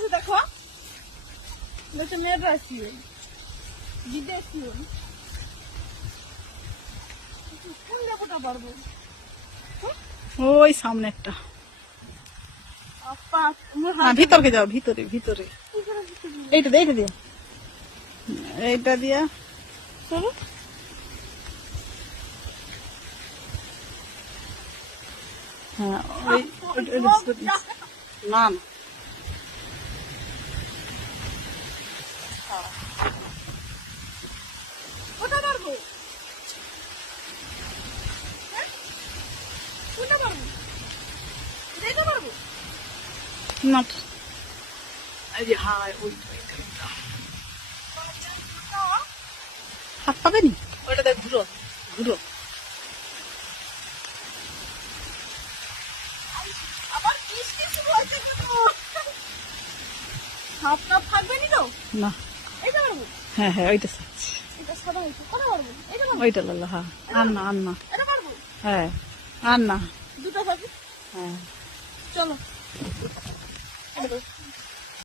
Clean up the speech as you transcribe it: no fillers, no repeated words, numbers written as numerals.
আছে দেখো, নেট আছে বিদেশি কোন লেবুটা পারবো? ওই সামনে একটা। ভিতরকে যাও, ভিতরে ভিতরে। এইটা দিয়ে এইটা দিয়া চলো। হ্যাঁ ওই না না কোথা পারবো? কোনটা পারবো? এটা পারবো না। এই যে হাই ওই হাত পাবেনি ওইটা দেখ, ঘুরো ঘুরো। আবার হাত না থাকবে নি তো? না। এটা পারবো? হ্যাঁ হ্যাঁ ওইটা চাচ্ছি, এটা সাদা হয়েছে, কোথা পারবো? এটা পারবো? ওইটা লাল্লা। হ্যাঁ আন্না আন্না। এটা পারবো? হ্যাঁ আন্না। দুটো থাকবে। হ্যাঁ চলো।